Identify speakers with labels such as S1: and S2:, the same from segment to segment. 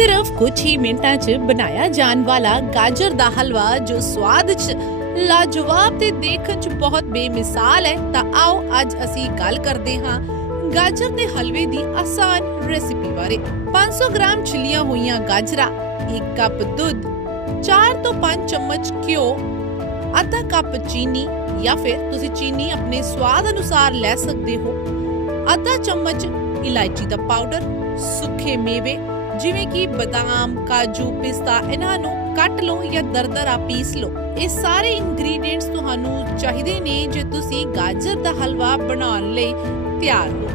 S1: ਸਿਰਫ ਕੁਝ ਹੀ ਮਿੰਟਾਂ 'ਚ ਬਣਾਇਆ ਜਾਣ ਵਾਲਾ ਗਾਜਰ ਦਾ ਹਲਵਾ ਜੋ ਸਵਾਦ 'ਚ ਲਾਜਵਾਬ ਤੇ ਦੇਖਣ 'ਚ ਬਹੁਤ ਬੇਮਿਸਾਲ ਹੈ ਤਾਂ ਆਓ ਅੱਜ ਅਸੀਂ ਗੱਲ ਕਰਦੇ ਹਾਂ ਗਾਜਰ ਦੇ ਹਲਵੇ ਦੀ ਆਸਾਨ ਰੈਸਿਪੀ ਬਾਰੇ 500 ਗ੍ਰਾਮ ਛਿਲੀਆਂ ਹੋਈਆਂ ਗਾਜਰਾਂ 1 ਕੱਪ ਦੁੱਧ 4 ਤੋਂ 5 ਚਮਚ ਘਿਓ ਅੱਧਾ ਕੱਪ ਚੀਨੀ ਜਾਂ ਫਿਰ ਤੁਸੀਂ ਚੀਨੀ ਆਪਣੇ ਸਵਾਦ ਅਨੁਸਾਰ ਲੈ ਸਕਦੇ ਹੋ ਅੱਧਾ ਚਮਚ ਇਲਾਇਚੀ ਦਾ ਪਾਊਡਰ ਸੁੱਕੇ ਮੇਵੇ ਜਿਵੇਂ ਕਿ ਬਦਾਮ, ਕਾਜੂ, ਪਿਸਤਾ, ਇਹਨਾਂ ਨੂੰ ਕੱਟ ਲਓ ਜਾਂ ਦਰਦਰਾ ਪੀਸ ਲਓ। ਇਹ ਸਾਰੇ ਇੰਗਰੀਡੀਅੰਟਸ ਤੁਹਾਨੂੰ ਚਾਹੀਦੇ ਨੇ ਜੇ ਤੁਸੀਂ ਗਾਜਰ ਦਾ ਹਲਵਾ ਬਣਾਉਣ ਲਈ ਤਿਆਰ ਹੋ।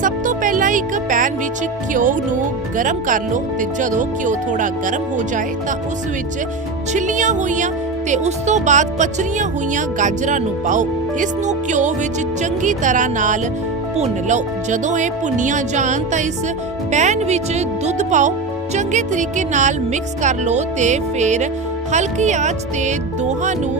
S1: ਸਭ ਤੋਂ ਪਹਿਲਾਂ ਇੱਕ ਪੈਨ ਵਿੱਚ ਘਿਓ ਨੂੰ ਗਰਮ ਕਰ ਲਓ ਤੇ ਜਦੋਂ ਘਿਓ ਥੋੜਾ ਗਰਮ ਹੋ ਜਾਏ ਤਾਂ ਉਸ ਵਿੱਚ ਛਿੱਲੀਆਂ ਹੋਈਆਂ ਤੇ ਉਸ ਤੋਂ ਬਾਅਦ ਪਚਰੀਆਂ ਹੋਈਆਂ ਗਾਜਰਾਂ ਨੂੰ ਪਾਓ। ਇਸ ਨੂੰ ਘਿਓ ਵਿੱਚ ਚੰਗੀ ਤਰ੍ਹਾਂ ਨਾਲ ਭੁੰਨ ਲਓ। ਜਦੋਂ ਇਹ ਭੁੰਨੀਆਂ ਜਾਣ ਤਾਂ ਇਸ ਪੈਨ ਵਿੱਚ ਦੁੱਧ ਪਾਓ। ਚੰਗੇ ਤਰੀਕੇ ਨਾਲ ਮਿਕਸ ਕਰ ਲਓ ਤੇ ਫਿਰ ਹਲਕੀ ਆਂਚ ਤੇ ਦੋਹਾਂ ਨੂੰ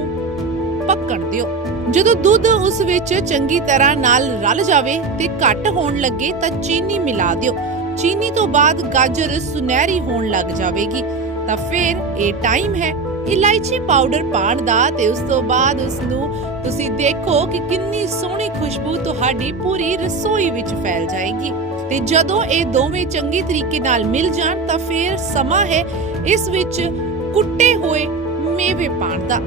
S1: ਪੱਕਣ ਦਿਓ। ਜਦੋਂ ਦੁੱਧ ਉਸ ਵਿੱਚ ਚੰਗੀ ਤਰ੍ਹਾਂ ਨਾਲ ਰਲ ਜਾਵੇ ਤੇ ਘੱਟ ਹੋਣ ਲੱਗੇ ਤਾਂ ਚੀਨੀ ਮਿਲਾ ਦਿਓ। ਚੀਨੀ ਤੋਂ ਬਾਅਦ ਗਾਜਰ ਸੁਨਹਿਰੀ ਹੋਣ ਲੱਗ ਜਾਵੇਗੀ। ਤਾਂ ਫਿਰ ਇਹ ਟਾਈਮ ਹੈ। ਇਲਾਇਚੀ ਪਾਊਡਰ ਪਾਣ ਦਾ ਤੇ ਉਸ ਤੋਂ ਬਾਅਦ ਉਸ ਨੂੰ ਤੁਸੀਂ ਦੇਖੋ ਕਿ ਕਿੰਨੀ ਸੋਹਣੀ ਖੁਸ਼ਬੂ ਤੁਹਾਡੀ ਪੂਰੀ ਰਸੋਈ ਵਿੱਚ ਫੈਲ ਜਾਏਗੀ। ਤੇ ਜਦੋਂ ਇਹ ਦੋਵੇਂ ਚੰਗੀ ਤਰੀਕੇ ਨਾਲ ਮਿਲ ਜਾਣ ਤਾਂ ਫਿਰ ਸਮਾਂ ਹੈ ਇਸ ਵਿੱਚ ਕੁੱਟੇ ਹੋਏ ਮੇਵੇ ਪਾਣ ਦਾ।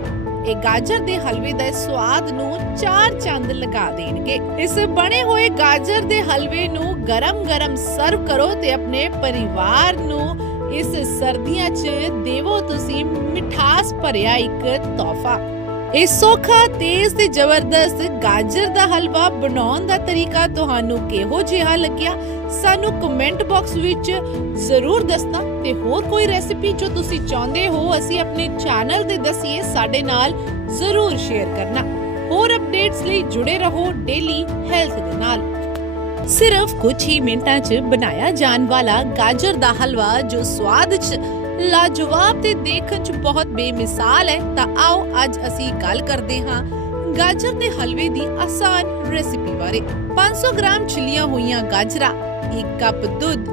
S1: ਇਹ ਗਾਜਰ ਦੇ ਹਲਵੇ ਦਾ ਸਵਾਦ ਨੂੰ ਚਾਰ ਚੰਦ ਲਗਾ ਦੇਣਗੇ। ਇਸ ਬਣੇ ਹੋਏ ਗਾਜਰ ਦੇ ਹਲਵੇ ਨੂੰ ਗਰਮ-ਗਰਮ ਸਰਵ ਕਰੋ ਤੇ ਆਪਣੇ ਪਰਿਵਾਰ ਨੂੰ ਇਸ ਸਰਦੀਆਂ 'ਚ ਦੇਵੋ ਤੁਸੀਂ ਮਿਠਾਸ ਭਰਿਆ ਇੱਕ ਤੋਹਫਾ। ਇਹ ਸੌਖਾ, ਤੇਜ਼ ਤੇ ਜ਼ਬਰਦਸਤ ਗਾਜਰ ਦਾ ਹਲਵਾ ਬਣਾਉਣ ਦਾ ਤਰੀਕਾ ਤੁਹਾਨੂੰ ਕਿਹੋ ਜਿਹਾ ਲੱਗਿਆ? ਸਾਨੂੰ ਕਮੈਂਟ ਬਾਕਸ ਵਿੱਚ ਜ਼ਰੂਰ ਦੱਸਣਾ ਤੇ ਹੋਰ ਕੋਈ ਰੈਸਿਪੀ ਜੋ ਤੁਸੀਂ ਚਾਹੁੰਦੇ ਹੋ, ਅਸੀਂ ਆਪਣੇ ਚੈਨਲ ਤੇ ਦਸੀਏ, ਸਾਡੇ ਨਾਲ ਜ਼ਰੂਰ ਸ਼ੇਅਰ ਕਰਨਾ। ਹੋਰ ਅਪਡੇਟਸ ਲਈ ਜੁੜੇ ਰਹੋ ਡੇਲੀ ਹੈਲਥ ਦੇ ਨਾਲ। ਸਿਰਫ ਕੁਝ ਹੀ ਮਿੰਟਾਂ 'ਚ ਬਣਾਇਆ ਜਾਣ ਵਾਲਾ ਗਾਜਰ ਦਾ ਹਲਵਾ ਜੋ ਸਵਾਦ 'ਚ ਲਾਜਵਾਬ ਤੇ ਦੇਖਣ 'ਚ ਬਹੁਤ ਬੇਮਿਸਾਲ ਹੈ ਤਾਂ ਆਓ ਅੱਜ ਅਸੀਂ ਗੱਲ ਕਰਦੇ ਹਾਂ ਗਾਜਰ ਦੇ ਹਲਵੇ ਦੀ ਆਸਾਨ ਰੈਸਿਪੀ ਬਾਰੇ 500 ਗ੍ਰਾਮ ਛਿਲੀਆਂ ਹੋਈਆਂ ਗਾਜਰਾਂ 1 ਕੱਪ ਦੁੱਧ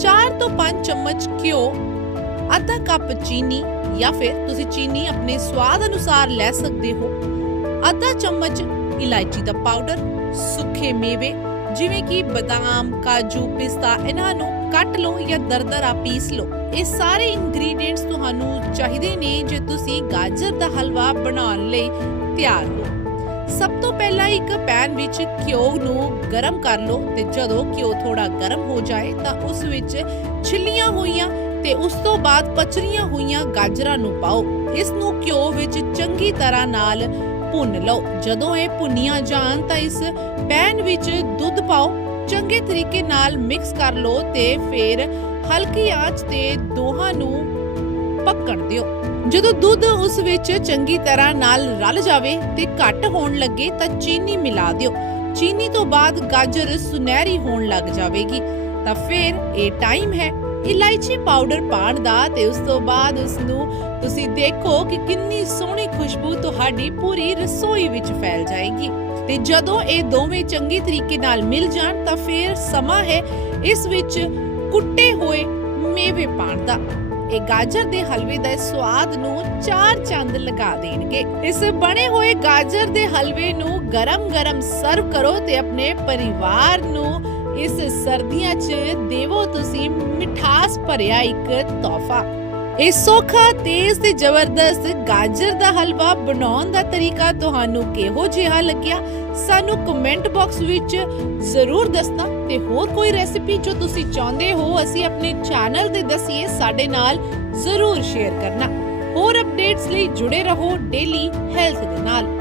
S1: 4 ਤੋਂ 5 ਚਮਚ ਘਿਓ ਅੱਧਾ ਕੱਪ ਚੀਨੀ ਜਾਂ ਫਿਰ ਤੁਸੀਂ ਚੀਨੀ ਆਪਣੇ ਸਵਾਦ ਅਨੁਸਾਰ ਲੈ ਸਕਦੇ ਹੋ ਅੱਧਾ ਚਮਚ ਇਲਾਇਚੀ ਦਾ ਪਾਊਡਰ ਸੁੱਕੇ ਮੇਵੇ ਜਿਵੇਂ ਕਿ ਬਦਾਮ, ਕਾਜੂ, ਪਿਸਤਾ, ਇਹਨਾਂ ਨੂੰ ਕੱਟ ਲਓ ਜਾਂ ਦਰਦਰਾ ਪੀਸ ਲਓ। ਇਹ ਸਾਰੇ ਇੰਗਰੀਡੀਅੰਟਸ ਤੁਹਾਨੂੰ ਚਾਹੀਦੇ ਨੇ ਜੇ ਤੁਸੀਂ ਗਾਜਰ ਦਾ ਹਲਵਾ ਬਣਾਉਣ ਲਈ ਤਿਆਰ ਹੋ। ਸਭ ਤੋਂ ਪਹਿਲਾਂ ਇੱਕ ਪੈਨ ਵਿੱਚ ਘਿਓ ਨੂੰ ਗਰਮ ਕਰ ਲਓ ਤੇ ਜਦੋਂ ਘਿਓ ਥੋੜਾ ਗਰਮ ਹੋ ਜਾਏ ਤਾਂ ਉਸ ਵਿੱਚ ਛਿੱਲੀਆਂ ਹੋਈਆਂ ਤੇ ਉਸ ਤੋਂ ਬਾਅਦ ਪਚਰੀਆਂ ਹੋਈਆਂ ਗਾਜਰਾਂ ਨੂੰ ਪਾਓ। ਇਸ ਨੂੰ ਘਿਓ ਵਿੱਚ ਚੰਗੀ ਤਰ੍ਹਾਂ ਨਾਲ ਭੁੰਨ ਲਓ। ਜਦੋਂ ਇਹ ਭੁੰਨੀਆਂ ਜਾਣ ਤਾਂ ਇਸ ਪੈਨ ਵਿੱਚ ਦੁੱਧ ਪਾਓ। ਚੰਗੇ ਤਰੀਕੇ ਨਾਲ ਮਿਕਸ ਕਰ ਲਓ ਤੇ ਫਿਰ ਹਲਕੀ ਆਂਚ ਤੇ ਦੋਹਾਂ ਨੂੰ ਪੱਕਣ ਦਿਓ। ਜਦੋਂ ਦੁੱਧ ਉਸ ਵਿੱਚ ਚੰਗੀ ਤਰ੍ਹਾਂ ਨਾਲ ਰਲ ਜਾਵੇ ਤੇ ਘੱਟ ਹੋਣ ਲੱਗੇ ਤਾਂ ਚੀਨੀ ਮਿਲਾ ਦਿਓ। ਚੀਨੀ ਤੋਂ ਬਾਅਦ ਗਾਜਰ ਸੁਨਹਿਰੀ ਹੋਣ ਲੱਗ ਜਾਵੇਗੀ। ਤਾਂ ਫਿਰ ਇਹ ਟਾਈਮ ਹੈ। ਇਲਾਇਚੀ ਪਾਊਡਰ ਪਾਣ ਦਾ ਤੇ ਉਸ ਤੋਂ ਬਾਅਦ ਉਸ ਨੂੰ ਤੁਸੀਂ ਦੇਖੋ ਕਿ ਕਿੰਨੀ ਸੋਹਣੀ ਖੁਸ਼ਬੂ ਤੁਹਾਡੀ ਪੂਰੀ ਰਸੋਈ ਵਿੱਚ ਫੈਲ ਜਾਏਗੀ। ਤੇ ਜਦੋਂ ਇਹ ਦੋਵੇਂ ਚੰਗੀ ਤਰੀਕੇ ਨਾਲ ਮਿਲ ਜਾਣ ਤਾਂ ਫਿਰ ਸਮਾਂ ਹੈ ਇਸ ਵਿੱਚ ਕੁੱਟੇ ਹੋਏ ਮੇਵੇ ਪਾਣ ਦਾ। ਇਹ ਗਾਜਰ ਦੇ ਹਲਵੇ ਦਾ ਸਵਾਦ ਨੂੰ ਚਾਰ ਚੰਦ ਲਗਾ ਦੇਣਗੇ। ਇਸ ਬਣੇ ਹੋਏ ਗਾਜਰ ਦੇ ਹਲਵੇ ਨੂੰ ਗਰਮ-ਗਰਮ ਸਰਵ ਕਰੋ ਤੇ ਆਪਣੇ ਪਰਿਵਾਰ ਨੂੰ ਇਸ ਸਰਦੀਆਂ 'ਚ ਦੇਵੋ ਤੁਸੀਂ ਮਿਠਾਸ ਭਰਿਆ ਇੱਕ ਤੋਹਫਾ। ਇਹ ਸੌਖਾ, ਤੇਜ਼ ਤੇ ਜ਼ਬਰਦਸਤ ਗਾਜਰ ਦਾ ਹਲਵਾ ਬਣਾਉਣ ਦਾ ਤਰੀਕਾ ਤੁਹਾਨੂੰ ਕਿਹੋ ਜਿਹਾ ਲੱਗਿਆ? ਸਾਨੂੰ ਕਮੈਂਟ ਬਾਕਸ ਵਿੱਚ ਜ਼ਰੂਰ ਦੱਸਣਾ ਤੇ ਹੋਰ ਕੋਈ ਰੈਸਿਪੀ ਜੋ ਤੁਸੀਂ ਚਾਹੁੰਦੇ ਹੋ, ਅਸੀਂ ਆਪਣੇ ਚੈਨਲ ਤੇ ਦਸੀਏ, ਸਾਡੇ ਨਾਲ ਜ਼ਰੂਰ ਸ਼ੇਅਰ ਕਰਨਾ। ਹੋਰ ਅਪਡੇਟਸ ਲਈ ਜੁੜੇ ਰਹੋ ਡੇਲੀ ਹੈਲਥ ਦੇ ਨਾਲ।